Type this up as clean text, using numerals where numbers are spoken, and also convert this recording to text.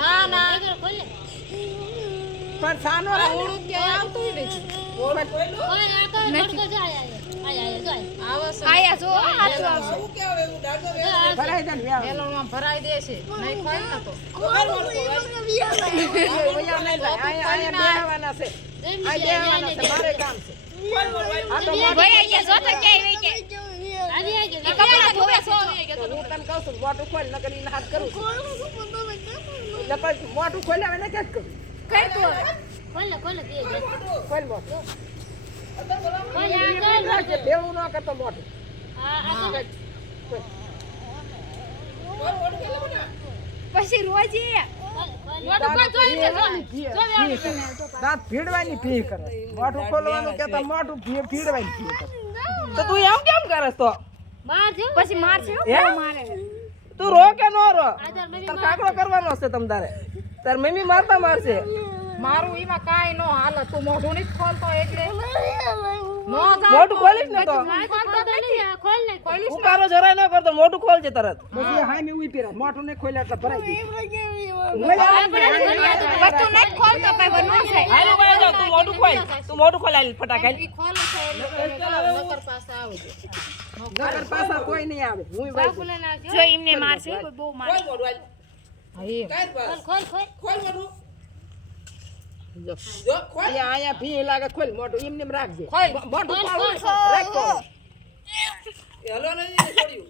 ના ના પણ સાનો ઓળું ક્યાંય આવતું ય નથી. આયા જો હાથ આવશે ભરાઈ જાય ને વ્યાવ. મેલોણમાં ભરાઈ દેશે નહીં ખોઈ ને તો વયા નહીં જાય. અહીંયા બેહવાના છે. આ બેહવાના છે. મારે કામ છે. આ તો મોટું ભાઈ અહીંયા જો તો ક્યાંય વઈ ગયા ઈ કપડા ધોવે છો હું તને કહું છું મોટું ખોલ નકર ઈને હાથ કરું છું. એટલે પછી મોટું ખોલ્યા એને ક્યાં કરું કઈ તો ખોલ મોટું બેવું ન કરતો મોટું પછી રોજ દાંત ભીડવાની ભી કરે મોટું ખોલવાનું કેતા મોટું ભીડવાની ભી કરે તો તું એમ કેમ કરસ તો પછી મારશે હે? મારે તું રો કે નો રો તાર કાકડો કરવાનો છે તમ તારે તાર મમ્મી મારતા મારશે મારું એમાં કાંઈ નો હાલ તું મોઢું નહીં ખોલતો એટલે નો મોટું ખોલીશ ને તો ઉકારો જરાય ન કરતો મોટું ખોલજે તરત પછી હાય મે ઉઈ પીરા મોટું ને ખોલ્યા એટલે ભરાઈ ગઈ વસ્તુ નથી ખોલતો ભાઈ નો થાય હાલો ભાઈ જાવ તું મોટું ખોલાઈ ફટાકા ઈ ખોલે છે એટલે નકર પાસે આવજો નગર પાછા કોઈ નહીં આવે હું ભાઈ જો એમને મારશે બહુ મારે હા એ અહીંયા ભી લાગે ખોલ મોટું એમને રાખજે ખોલ. મોટું ખોલ રાખો હેલો નહીં છોડ્યું